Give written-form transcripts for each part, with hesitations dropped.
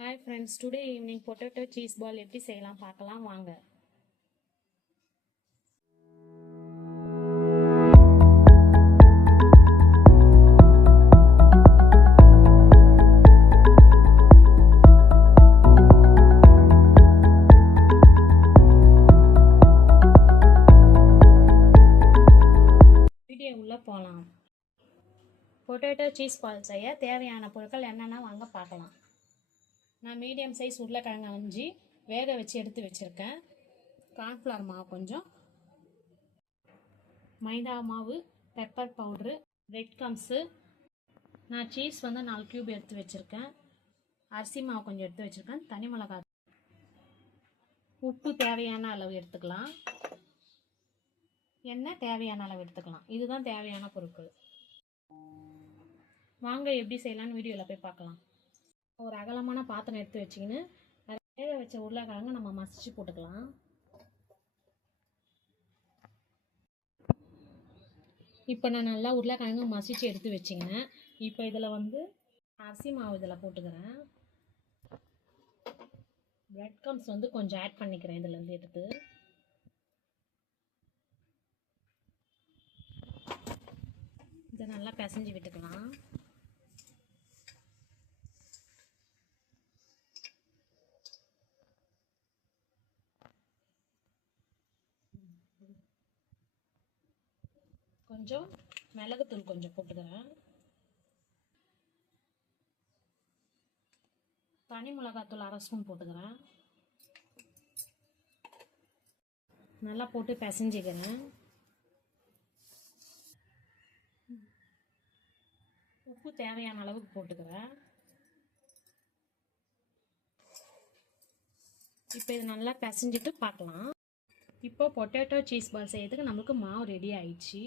Hi friends, today evening potato cheese ball எப்படி செய்யலாம் பார்க்கலாம் வாங்க. வீடியோ உள்ள போலாம். பொட்டேட்டோ சீஸ் பால் செய்ய தேவையான பொருட்கள் என்னென்ன வாங்க பார்க்கலாம். நான் மீடியம் சைஸ் உருளைக்கிழங்கு அரிஞ்சு வேக வச்சு எடுத்து வச்சுருக்கேன். கார்ன்ஃப்ளவர் மாவு கொஞ்சம், மைதா மாவு, பெப்பர் பவுட்ரு, ரெட் கம்ஸு, நான் சீஸ் வந்து 4 கியூப் எடுத்து வச்சுருக்கேன். அரிசி மாவு கொஞ்சம் எடுத்து வச்சுருக்கேன். தனி மிளகாய், உப்பு தேவையான அளவு எடுத்துக்கலாம். எண்ணெய் தேவையான அளவு எடுத்துக்கலாம். இதுதான் தேவையான பொருட்கள். வாங்க எப்படி செய்யலான்னு வீடியோவில் போய் பார்க்கலாம். ஒரு அகலமான பாத்திரம் எடுத்து வச்சிக்கின்னு வேக வச்ச உருளைக்கிழங்கு நம்ம மசிச்சு போட்டுக்கலாம். இப்போ நான் நல்லா உருளைக்கிழங்கு மசிச்சு எடுத்து வச்சிங்கன்னா இப்போ இதில் வந்து அரிசி மாவு இதில் போட்டுக்கிறேன். பிரெட் கம்ஸ் வந்து கொஞ்சம் ஆட் பண்ணிக்கிறேன். இதுலேருந்து எடுத்து இதை நல்லா பிசைஞ்சு விட்டுக்கலாம். கொஞ்சம் மிளகுத்தூள் கொஞ்சம் போட்டுக்கிறேன். தனி மிளகாத்தூள் 1/2 ஸ்பூன் போட்டுக்கிறேன். நல்லா போட்டு பிசைஞ்சிக்கிறேன். உப்பு தேவையான அளவுக்கு போட்டுக்கிறேன். இப்போ இது நல்லா பிசைஞ்சிட்டு பார்க்கலாம். இப்போ பொட்டேட்டோ சீஸ் பால் செய்யறதுக்கு நமக்கு மாவு ரெடி ஆயிடுச்சு.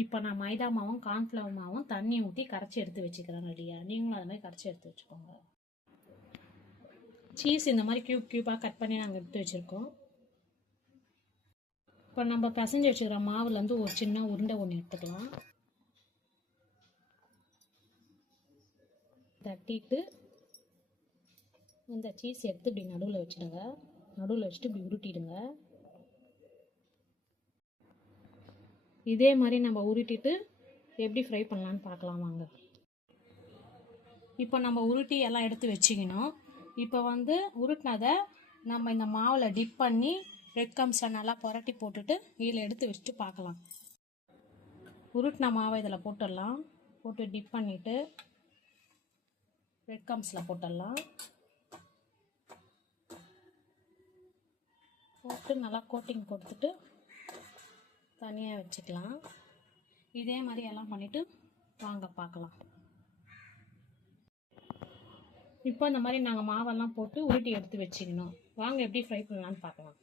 இப்போ நான் மைதா மாவும் கார்ன்ஃப்ளவர் மாவும் தண்ணி ஊற்றி கரைச்சி எடுத்து வச்சுக்கிறேன் ரெடியாக. நீங்களும் அது மாதிரி கரைச்சி எடுத்து வச்சுக்கோங்க. சீஸ் இந்த மாதிரி க்யூபாக கட் பண்ணி நாங்கள் எடுத்து வச்சுருக்கோம். இப்போ நம்ம பிசைஞ்சு வச்சுக்கிற மாவுலேருந்து ஒரு சின்ன உருண்டை ஒன்று எடுத்துக்கலாம். தட்டிட்டு இந்த சீஸ் எடுத்து இப்படி நடுவில் வச்சுடுங்க. நடுவில் வச்சுட்டு இப்படி உருட்டிடுங்க. இதே மாதிரி நம்ம உருட்டிட்டு எப்படி ஃப்ரை பண்ணலான்னு பார்க்கலாம் வாங்க. இப்போ நம்ம உருட்டி எல்லாம் எடுத்து வச்சுக்கணும். இப்போ வந்து உருட்டினதை நம்ம இந்த மாவில் டிப் பண்ணி ரெட் கம்ஸில் நல்லா புரட்டி போட்டுட்டு இதில் எடுத்து வச்சுட்டு பார்க்கலாம். உருட்டின மாவை இதில் போட்டுடலாம். போட்டு டிப் பண்ணிவிட்டு ரெட் கம்ஸில் போட்டுடலாம். போட்டு நல்லா கோட்டிங் கொடுத்துட்டு தனியாக வச்சுக்கலாம். இதே மாதிரி எல்லாம் பண்ணிவிட்டு வாங்க பார்க்கலாம். இப்போ இந்த மாதிரி நாங்கள் மாவெல்லாம் போட்டு உருட்டி எடுத்து வச்சுக்கணும். வாங்க எப்படி ஃப்ரை பண்ணலான்னு பார்க்கலாம்.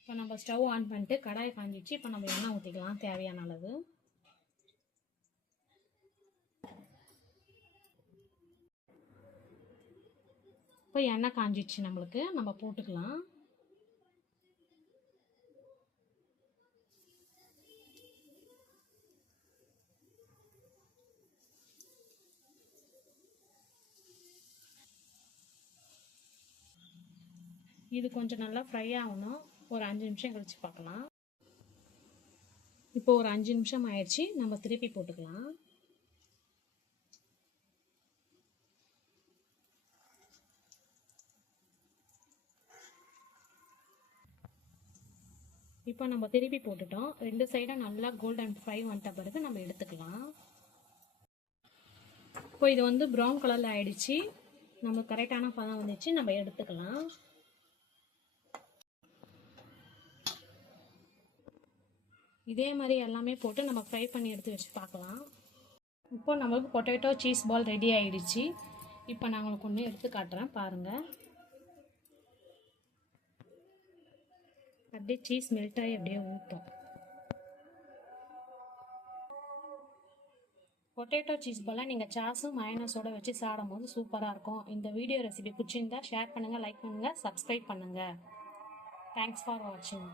இப்போ நம்ம ஸ்டவ் ஆன் பண்ணிட்டு கடாய் காஞ்சிச்சு. இப்போ நம்ம எண்ணெய் ஊற்றிக்கலாம் தேவையான அளவு. இப்போ எண்ணெய் காஞ்சிச்சு நம்மளுக்கு, நம்ம போட்டுக்கலாம். இது கொஞ்சம் நல்லா ஃப்ரை ஆகணும். ஒரு 5 நிமிஷம் கழிச்சு பார்க்கலாம். இப்போ ஒரு 5 நிமிஷம் ஆயிடுச்சு. நம்ம திருப்பி போட்டுக்கலாம். இப்போ நம்ம திருப்பி போட்டுட்டோம். 2 சைடும் நல்லா கோல்டன் ஃப்ரை வந்துட்ட பிறகு நம்ம எடுத்துக்கலாம். இப்போ இது வந்து ப்ரௌன் கலரில் ஆயிடுச்சு. நம்ம கரெக்டான பதம் வந்துச்சு. நம்ம எடுத்துக்கலாம். இதே மாதிரி எல்லாமே போட்டு நம்ம ஃப்ரை பண்ணி எடுத்து வச்சு பார்க்கலாம். இப்போ நமக்கு பொட்டேட்டோ சீஸ் பால் ரெடி ஆயிடுச்சு. இப்போ நான் உங்களுக்கு ஒன்று எடுத்து காட்டுறேன் பாருங்கள். அப்படியே சீஸ் மெல்ட் ஆகி அப்படியே ஊற்றும். பொட்டேட்டோ சீஸ் பாலை நீங்கள் சாஸும் மயோனஸோடு வச்சு சாப்பிடும் போது சூப்பராக இருக்கும். இந்த வீடியோ ரெசிபி பிடிச்சிருந்தா ஷேர் பண்ணுங்கள், லைக் பண்ணுங்கள், சப்ஸ்கிரைப் பண்ணுங்கள். தேங்க்ஸ் ஃபார் வாட்சிங்.